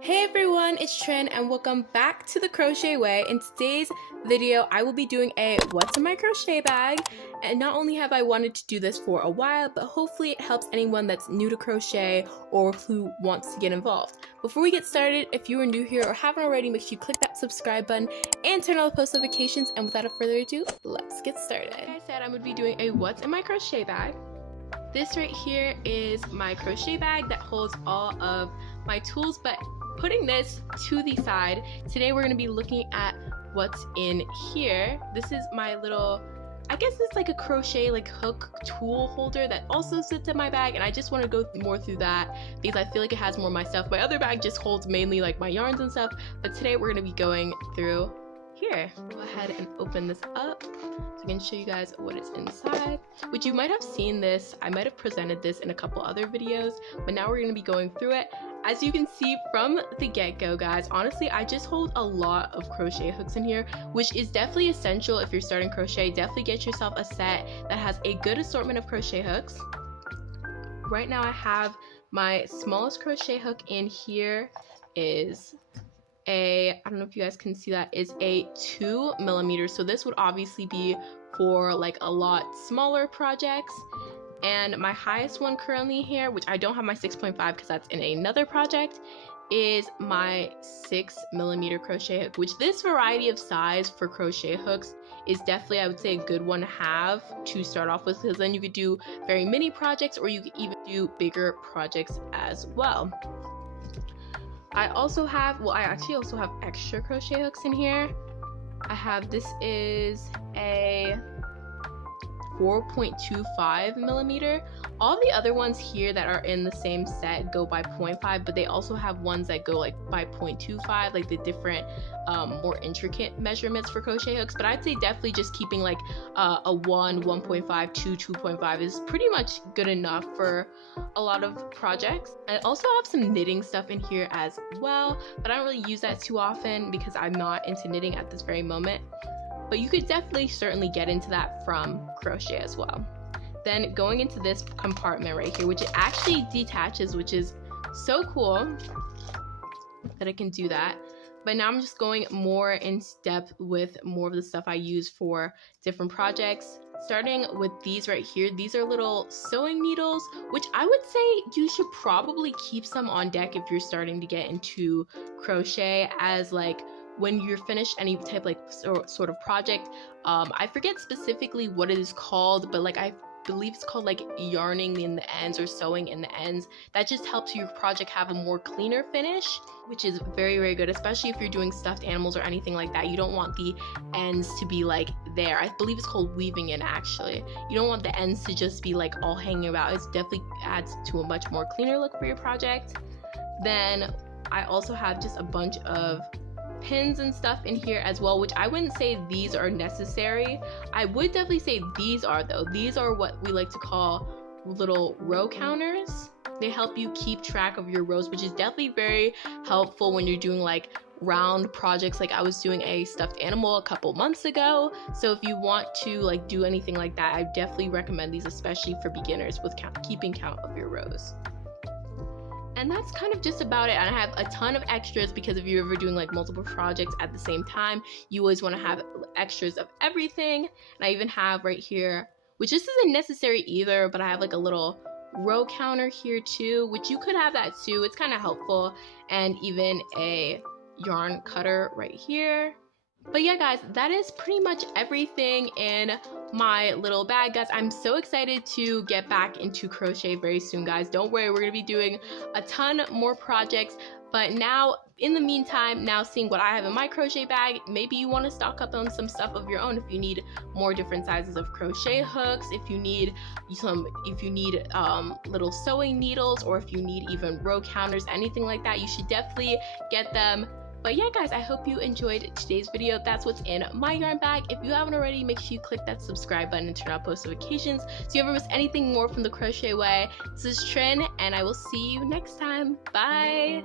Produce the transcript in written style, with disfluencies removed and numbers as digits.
Hey everyone, it's Trin and welcome back to the Crochet Way. In today's video, I will be doing a what's in my crochet bag. And not only have I wanted to do this for a while, but hopefully it helps anyone that's new to crochet or who wants to get involved. Before we get started, if you are new here or haven't already, make sure you click that subscribe button and turn on the post notifications. And without further ado, let's get started. Like I said, I'm going to be doing a what's in my crochet bag. This right here is my crochet bag that holds all of my tools, but putting this to the side, today we're going to be looking at what's in here. This is my little, I guess it's like a crochet hook tool holder that also sits in my bag, and I just want to go more through that because I feel like it has more of my stuff. My other bag just holds mainly like my yarns and stuff, but today we're going to be going through here. Go ahead and open this up so I can show you guys what is inside, which you might have seen this. I might have presented this in a couple other videos, but now we're going to be going through it. As you can see from the get-go, guys, honestly, I just hold a lot of crochet hooks in here, which is definitely essential if you're starting crochet. Definitely get yourself a set that has a good assortment of crochet hooks. Right now I have my smallest crochet hook in here is I don't know if you guys can see that, is a 2mm. So this would obviously be for like a lot smaller projects. And my highest one currently here, which I don't have my 6.5 because that's in another project, is my 6mm crochet hook, which this variety of size for crochet hooks is definitely, I would say, a good one to have to start off with, because then you could do very mini projects or you could even do bigger projects as well. I also have, I actually also have extra crochet hooks in here. I have, this is a 4.25mm. All the other ones here that are in the same set go by 0.5, but they also have ones that go like by 0.25, like the different more intricate measurements for crochet hooks. But I'd say definitely just keeping like a 1, 1.5, 2, 2.5 is pretty much good enough for a lot of projects. I also have some knitting stuff in here as well, but I don't really use that too often because I'm not into knitting at this very moment. But you could definitely certainly get into that from crochet as well. Then going into this compartment right here, which it actually detaches, which is so cool that I can do that. But now I'm just going more in depth with more of the stuff I use for different projects. Starting with these right here, these are little sewing needles, which I would say you should probably keep some on deck if you're starting to get into crochet, as like when you're finished any type like sort of project. I forget specifically what it is called, but like I believe it's called like yarning in the ends or sewing in the ends. That just helps your project have a more cleaner finish, which is very, very good, especially if you're doing stuffed animals or anything like that. You don't want the ends to be like there. I believe it's called weaving in, actually. You don't want the ends to just be like all hanging about. It definitely adds to a much more cleaner look for your project. Then I also have just a bunch of pins and stuff in here as well, which I wouldn't say these are necessary. I would definitely say these are, though. These are what we like to call little row counters. They help you keep track of your rows, which is definitely very helpful when you're doing like round projects. Like I was doing a stuffed animal a couple months ago, so if you want to like do anything like that, I definitely recommend these, especially for beginners with keeping count of your rows. And that's kind of just about it. And I have a ton of extras because if you're ever doing like multiple projects at the same time, you always want to have extras of everything. And I even have right here, which this isn't necessary either, but I have like a little row counter here too, which you could have that too. It's kind of helpful. And even a yarn cutter right here. But yeah, guys, that is pretty much everything in my little bag, guys. I'm so excited to get back into crochet very soon, guys. Don't worry, we're gonna be doing a ton more projects. But now, in the meantime, now seeing what I have in my crochet bag, maybe you want to stock up on some stuff of your own. If you need more different sizes of crochet hooks, if you need little sewing needles, or if you need even row counters, anything like that, you should definitely get them. But yeah, guys, I hope you enjoyed today's video. That's what's in my yarn bag. If you haven't already, make sure you click that subscribe button and turn on post notifications so you never miss anything more from the Crochet Way. This is Trin, and I will see you next time. Bye!